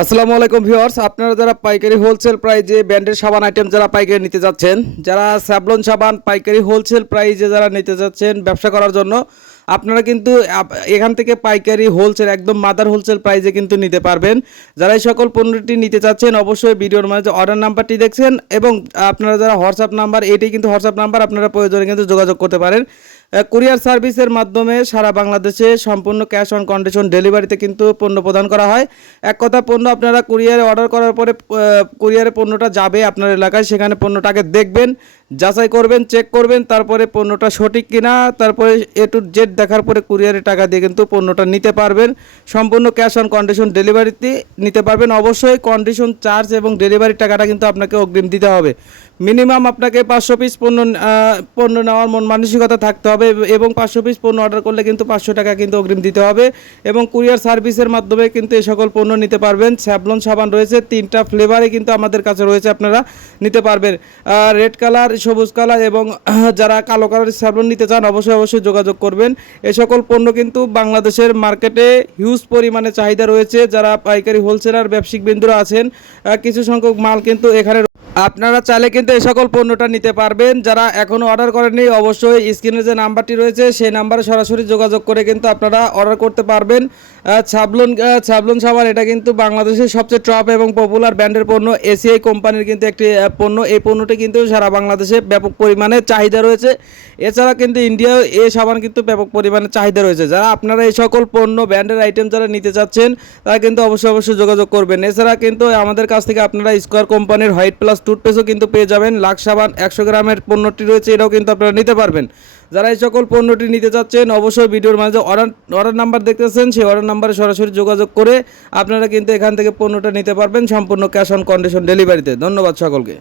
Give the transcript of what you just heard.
আসসালামু আলাইকুম ভিউয়ার্স, আপনারা যারা পাইকারি হোলসেল প্রাইজে ব্র্যান্ডের সাবান আইটেম যারা পাইকারি নিতে যাচ্ছেন, যারা স্যাভলন সাবান পাইকারি হোলসেল প্রাইজে যারা নিতে যাচ্ছেন ব্যবসা করার জন্য, আপনারা কিন্তু এখান থেকে পাইকারি হোলসেল একদম মাদার হোলসেল প্রাইজে কিন্তু নিতে পারবেন। যারা এই সকল পণ্যটি নিতে চাচ্ছেন অবশ্যই ভিডিওর মাঝে অর্ডার নাম্বারটি দেখছেন এবং আপনারা যারা হোয়াটসঅ্যাপ নাম্বার, এটাই কিন্তু হোয়াটসঅ্যাপ নাম্বার, আপনারা প্রয়োজনে কিন্তু যোগাযোগ করতে পারেন। কুরিয়ার সার্ভিসের মাধ্যমে সারা বাংলাদেশে সম্পূর্ণ ক্যাশ অন কন্ডিশন ডেলিভারিতে কিন্তু পণ্য প্রদান করা হয়। এক কথা, পণ্য আপনারা কুরিয়ারে অর্ডার করার পরে কুরিয়ারে পণ্যটা যাবে আপনার এলাকায়, সেখানে পণ্যটাকে দেখবেন, যাচাই করবেন, চেক করবেন, তারপরে পণ্যটা সঠিক কিনা, তারপরে এ টু জেড দেখার পরে কুরিয়ারে টাকা দিয়ে কিন্তু পণ্যটা নিতে পারবেন। সম্পূর্ণ ক্যাশ অন কন্ডিশন ডেলিভারিতে নিতে পারবেন। অবশ্যই কন্ডিশন চার্জ এবং ডেলিভারি টাকাটা কিন্তু আপনাকে অগ্রিম দিতে হবে। মিনিমাম আপনাকে 500 পিস পণ্য নেওয়ার মন মানসিকতা থাকতে হবে এবং 500 পিস পণ্য অর্ডার করলে কিন্তু 500 টাকা কিন্তু অগ্রিম দিতে হবে এবং কুরিয়ার সার্ভিসের মাধ্যমে কিন্তু এই সকল পণ্য নিতে পারবেন। স্যাভলন সাবান রয়েছে 3টা ফ্লেভারে কিন্তু আমাদের কাছে রয়েছে, আপনারা নিতে পারবেন। রেড কালার, সবুজ কালার এবং যারা কালো কালারের স্যাভলন নিতে চান অবশ্যই যোগাযোগ করবেন। এই সকল পণ্য কিন্তু বাংলাদেশের মার্কেটে হিউজ পরিমাণে চাহিদা রয়েছে। যারা পাইকারি হোলসেলার ব্যবসায়িক বিন্দুরা আছেন, কিছু সংখ্যক মাল কিন্তু এখানে আপনারা চাইলে কিন্তু এই সকল পণ্যটা নিতে পারবেন। যারা এখনও অর্ডার করেননি অবশ্যই স্ক্রিনে যে নাম্বারটি রয়েছে সেই নাম্বারে সরাসরি যোগাযোগ করে কিন্তু আপনারা অর্ডার করতে পারবেন। স্যাভলন সাবান এটা কিন্তু বাংলাদেশের সবচেয়ে টপ এবং পপুলার ব্র্যান্ডের পণ্য, এসিআই কোম্পানির কিন্তু একটি পণ্য। এই পণ্যটি কিন্তু সারা বাংলাদেশে ব্যাপক পরিমাণে চাহিদা রয়েছে। এছাড়া কিন্তু ইন্ডিয়াও এই সাবান কিন্তু ব্যাপক পরিমাণে চাহিদা রয়েছে। যারা আপনারা এই সকল পণ্য ব্র্যান্ডের আইটেম যারা নিতে চাচ্ছেন তারা কিন্তু অবশ্যই যোগাযোগ করবেন। এছাড়া কিন্তু আমাদের কাছ থেকে আপনারা স্কোয়ার কোম্পানির হোয়াইট প্লাস টুথপেস্টও কিন্তু পেয়ে যাবেন। লাক্স সাবান 100 গ্রামের পণ্যটি রয়েছে, এটাও কিন্তু আপনারা নিতে পারবেন। যারা এই সকল পণ্যটি নিতে চাচ্ছেন অবশ্যই ভিডিওর মাঝে অর্ডার নাম্বার দেখতেছেন, সেই অর্ডার নাম্বারে সরাসরি যোগাযোগ করে আপনারা কিন্তু এখান থেকে পণ্যটা নিতে পারবেন সম্পূর্ণ ক্যাশ অন কন্ডিশন ডেলিভারিতে। ধন্যবাদ সকলকে।